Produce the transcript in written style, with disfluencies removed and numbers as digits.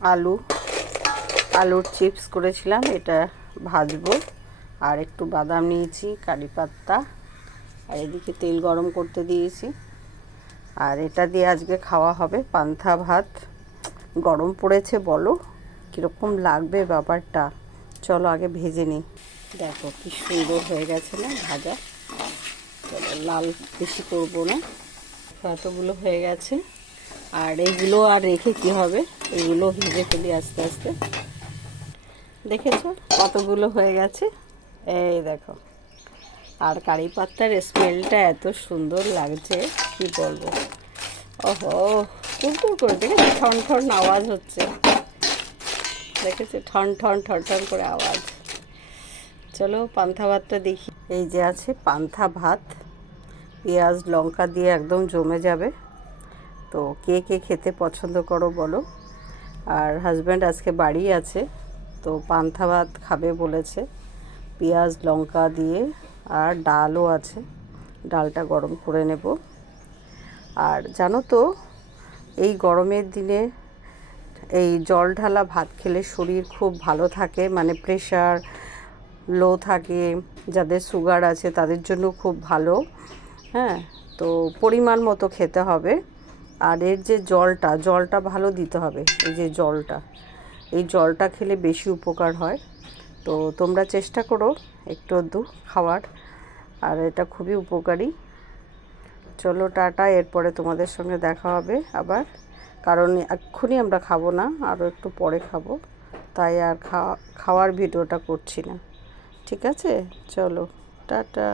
আলু আলুর চিপস করেছিলাম, এটা ভাজবো। আর একটু বাদাম নিয়েছি, কারি পাত্তা, আর এদিকে তেল গরম করতে দিয়েছি। আর এটা দিয়ে আজকে খাওয়া হবে পান্তা ভাত। গরম পড়েছে, বলো কীরকম লাগবে ব্যাপারটা। চলো আগে ভেজে নিই। দেখো কি সুন্দর হয়ে গেছে না ভাজা। চলো, লাল বেশি করবো না, এতগুলো হয়ে গেছে। আর এইগুলো আর রেখে কি হবে, এগুলো ভেজে ফেলি আস্তে আস্তে। দেখেছো কতগুলো হয়ে গেছে, এই দেখো। আর কারি পাত্তার স্মেলটা এত সুন্দর লাগছে, কি বলবো। ওহো, কুরকুর করে দেখেছো, ঠন ঠন আওয়াজ হচ্ছে, দেখেছো, ঠন ঠন ঠন ঠন করে আওয়াজ। চলো পান্তা ভাতটা দেখি। এই যে আছে পান্তা ভাত, পেঁয়াজ লঙ্কা দিয়ে একদম জমে যাবে। তো কে কে খেতে পছন্দ করো বলো। আর হাজব্যান্ড আজকে বাড়ি আছে, তো পান্তা ভাত খাবে বলেছে, পেঁয়াজ লঙ্কা দিয়ে। আর ডালও আছে, ডালটা গরম করে নেব। আর জানো তো, এই গরমের দিনে এই জল ঢালা ভাত খেলে শরীর খুব ভালো থাকে, মানে প্রেশার লো থাকে, যাদের সুগার আছে তাদের জন্য খুব ভালো। হ্যাঁ, তো পরিমাণ মতো খেতে হবে। আর এর যে জলটা ভালো দিতে হবে, এই যে এই জলটা খেলে বেশি উপকার হয়। তো তোমরা চেষ্টা করো একটু আধটু খাওয়ার, আর এটা খুবই উপকারী। চলো টাটা, এরপরে তোমাদের সঙ্গে দেখা হবে আবার। কারণ এক্ষুনি আমরা খাবো না, আরও একটু পরে খাবো, তাই আর খাওয়ার ভিডিওটা করছি না। ঠিক আছে, চলো টাটা।